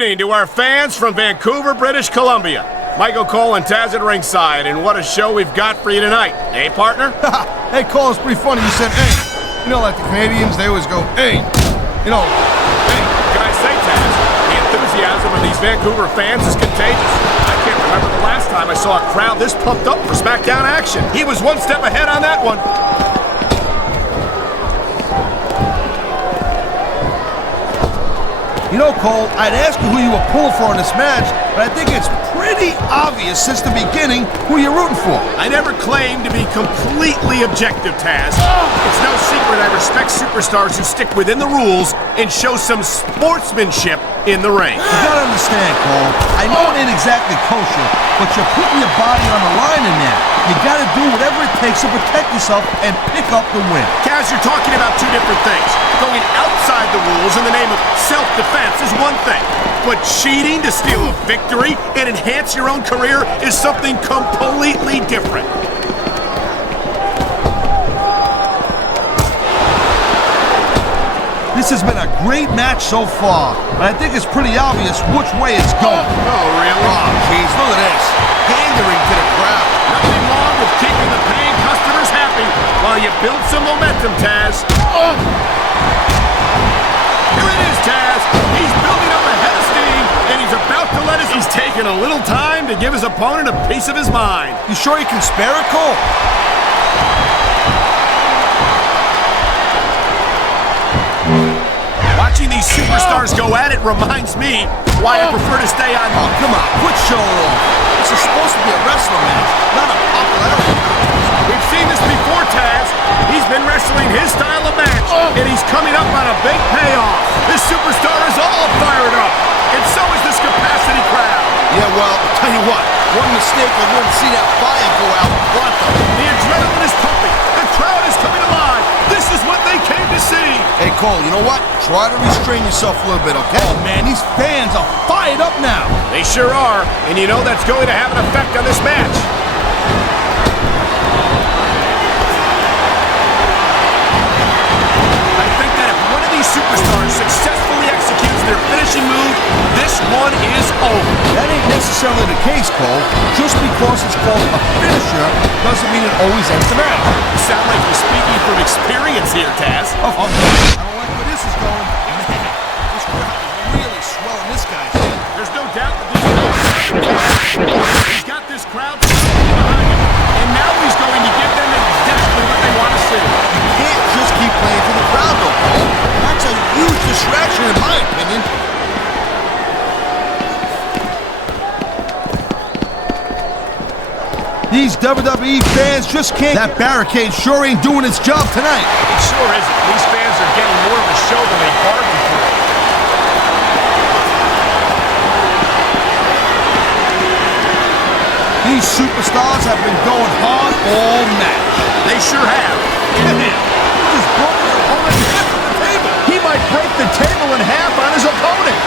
evening to our fans from Vancouver, British Columbia. Michael Cole and Taz at ringside, and what a show we've got for you tonight. Hey, partner? Hey, Cole, it's pretty funny you said, hey. You know, like the Canadians, they always go, hey. You know, hey. Can I say, Taz, the enthusiasm of these Vancouver fans is contagious. I can't remember the last time I saw a crowd this pumped up for SmackDown action. He was one step ahead on that one. You know, Cole, I'd ask you who you were pulling for in this match, but I think it's pretty obvious since the beginning who you're rooting for. I never claimed to be completely objective, Taz. It's no secret I respect superstars who stick within the rules and show some sportsmanship in the ring. You gotta understand, Cole, I know it ain't exactly kosher, but you're putting your body on the line in there. You gotta do whatever it takes to protect yourself and pick up the win. Kaz, you're talking about two different things. Going outside the rules in the name of self-defense is one thing, but cheating to steal a victory and enhance your own career is something completely different. This has been a great match so far, but I think it's pretty obvious which way it's going. Oh, really? Oh, jeez, look at this. Pandering to the crowd. Nothing wrong with keeping the paying customers happy while you build some momentum, Taz. Here it is, Taz. He's building up a head of steam, and he's about to let us. He's taking a little time to give his opponent a piece of his mind. You sure you can spare it, Cole? Watching these superstars go at it reminds me why I prefer to stay on. Oh, come on, quit showing off. This is supposed to be a wrestling match, not a popularity contest. We've seen this before, Taz. He's been wrestling his style of match, and he's coming up on a big payoff. This superstar is all fired up, and so is this capacity crowd. Yeah, well, I'll tell you what, one mistake and we wouldn't see that fire go out pronto. The adrenaline is pumping. The crowd is coming alive. This is what they came to see. Hey, Cole, you know what? Try to restrain yourself a little bit, okay? Oh, man, these fans are fired up now. They sure are, and you know that's going to have an effect on this match. I think that if one of these superstars successfully executes their finishing move, this one is over. That ain't necessarily the case, Cole. Just because it's called a finisher doesn't mean it always ends the match. You sound like you're speaking from experience here, Taz. I don't like where this is going. Man, this crowd is really swelling this guy's head. There's no doubt that this he's got this crowd behind him, and now he's going to give them exactly what they want to see. You can't just keep playing for the crowd, though, Cole. That's a huge distraction, in my opinion. These WWE fans just can't. That barricade sure ain't doing its job tonight. It sure isn't. These fans are getting more of a show than they bargained for. These superstars have been going hard all match. They sure have. Just broke his opponent's hip on the table. He might break the table in half on his opponent.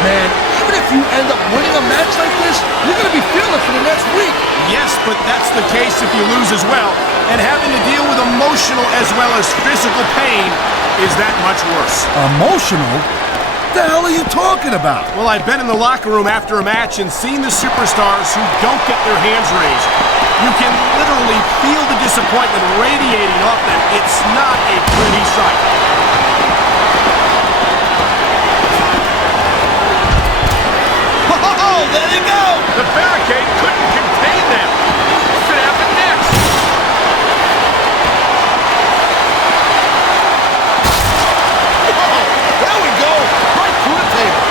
Man, even if you end up winning a match like this, you're going to be feeling it for the next week. Yes, but that's the case if you lose as well. And having to deal with emotional as well as physical pain is that much worse. Emotional? What the hell are you talking about? Well, I've been in the locker room after a match and seen the superstars who don't get their hands raised. You can literally feel the disappointment radiating off them. It's not a pretty sight. Oh, there they go! The barricade couldn't contain them. What could happen next? Whoa, there we go! Right through the table.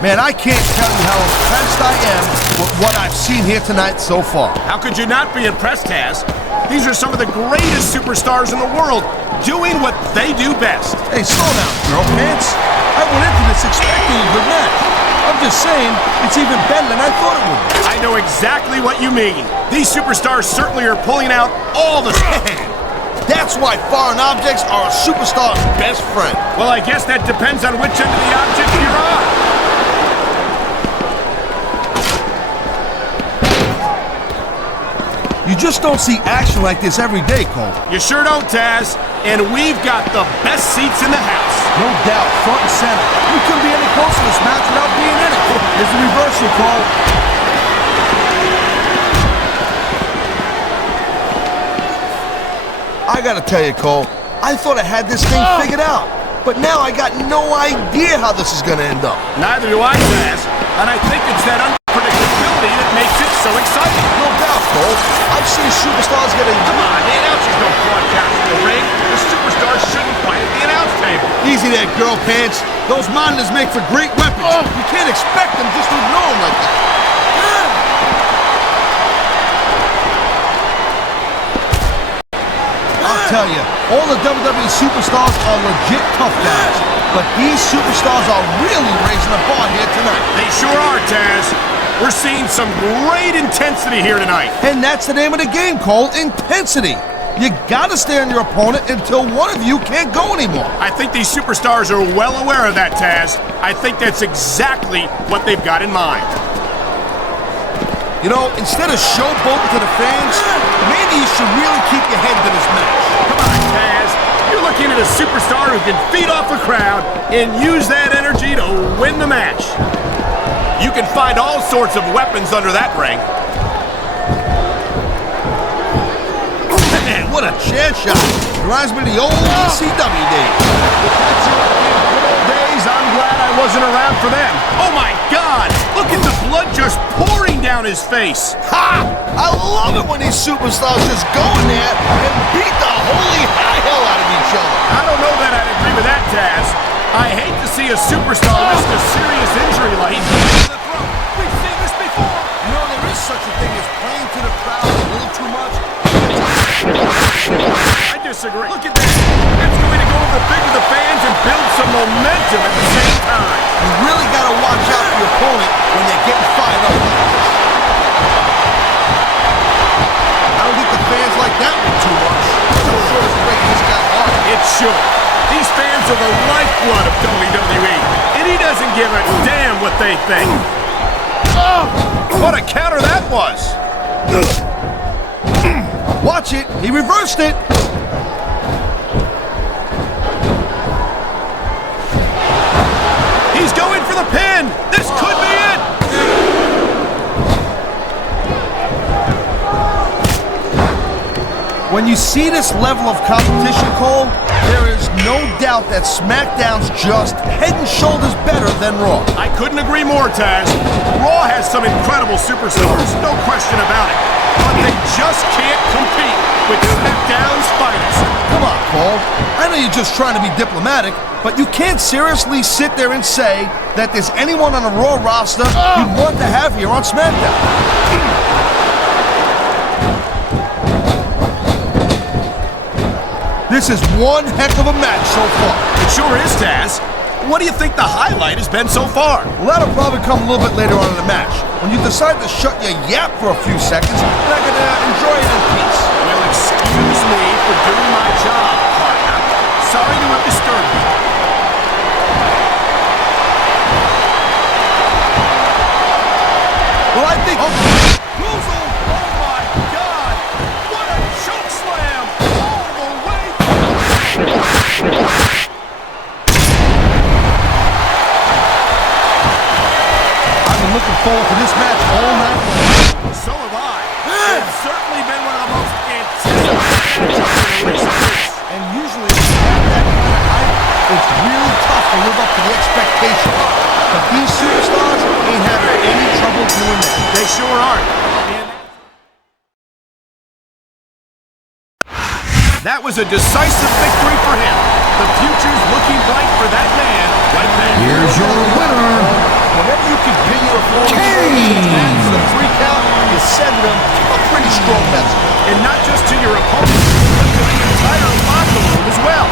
Man, I can't tell you how impressed I am with what I've seen here tonight so far. How could you not be impressed, Taz? These are some of the greatest superstars in the world, doing what they do best. Hey, slow down, girl pants. I went into this expecting a good match. I'm just saying, it's even better than I thought it would be. I know exactly what you mean. These superstars certainly are pulling out all the... That's why foreign objects are a superstar's best friend. Well, I guess that depends on which end of the object you're on. You just don't see action like this every day, Cole. You sure don't, Taz. And we've got the best seats in the house. No doubt, front and center. We couldn't be any closer to this match without being in it. Here's the reversal, Cole. I gotta tell you, Cole, I thought I had this thing figured out. But now I got no idea how this is gonna end up. Neither do I, Taz. And I think it's that unpredictability that makes it so exciting. No doubt, Cole. I've seen superstars get a... Come on, the announcers don't broadcast in the ring. The superstars shouldn't fight at the announce table. Easy there, girl pants. Those monitors make for great weapons. You can't expect them just to ignore them like that. I'll tell you, all the WWE superstars are legit tough guys. But these superstars are really raising the bar here tonight. They sure are, Taz. We're seeing some great intensity here tonight. And that's the name of the game, Cole, intensity. You gotta stay on your opponent until one of you can't go anymore. I think these superstars are well aware of that, Taz. I think that's exactly what they've got in mind. You know, instead of showboating to the fans, maybe you should really keep your head to this match. Come on, Taz. You're looking at a superstar who can feed off a crowd and use that energy to win the match. You can find all sorts of weapons under that ring. Man, what a chair shot. Reminds me of the old ECW days. If that's your good old days, I'm glad I wasn't around for them. Oh my God! Look at the blood just pouring down his face. Ha! I love it when these superstars just go in there and beat the holy high hell out of each other. I don't know that I'd agree with that, Taz. I hate to see a superstar risk a serious injury like to the throat. We've seen this before. You know, there is such a thing as playing to the crowd a little too much. I disagree. Look at that. That's going to go over big with the fans and build some momentum at the same time. You really got to watch out for your opponent when they're getting fired up. I don't think the fans like that one too much. I'm sure it's breaking this guy's heart. It should. These fans are the lifeblood of WWE, and he doesn't give a damn what they think. Oh, what a counter that was. Watch it. He reversed it. He's going for the pin. This could be it. When you see this level of competition, Cole, there is no doubt that SmackDown's just head and shoulders better than Raw. I couldn't agree more, Taz. Raw has some incredible superstars, no question about it. But they just can't compete with SmackDown's finest. Come on, Cole. I know you're just trying to be diplomatic, but you can't seriously sit there and say that there's anyone on the Raw roster you'd want to have here on SmackDown. This is one heck of a match so far. It sure is, Taz. What do you think the highlight has been so far? Well, that'll probably come a little bit later on in the match. When you decide to shut your yap for a few seconds, and I can enjoy it in peace. Well, excuse me for doing my job, partner. Sorry to have disturbed you. Well, I think... Oh my God! What a choke slam! All the way! I've been looking forward to this match all night long. So have I. It's certainly been one of the most anticipated matchups in recent weeks. And usually, when you have that kind of hype, it's really tough to live up to the expectations. But these superstars ain't having any trouble doing that. They sure aren't. That was a decisive victory for him. The future's looking bright for that man right there. Here's your winner. Whenever you can pin your opponent for the 3 count, you send them a pretty strong message. And not just to your opponent, but to the entire locker room as well.